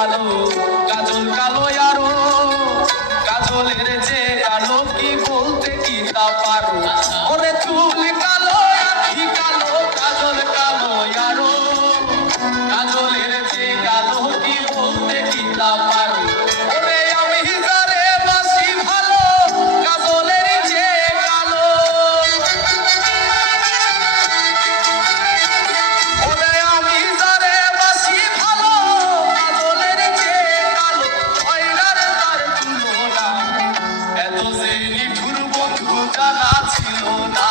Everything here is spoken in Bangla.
কালো, কাজল কালো আরো, কাজলের যে কালো কি বলতে কি তা পারো, ওরে চুল কালো আখি কালো, কাজল কালো আরো, কাজলের যে কালো কি বলতে কি তা পারো, ওরে আমি যারে বাসি ভালো, কাজলের যে কালো, ওরে আমি যারে বাসি ভালো, কাজলের যে কালো, ওইরার তার তুলনা, এত যে নিঠুর বন্ধু জানা ছিল না।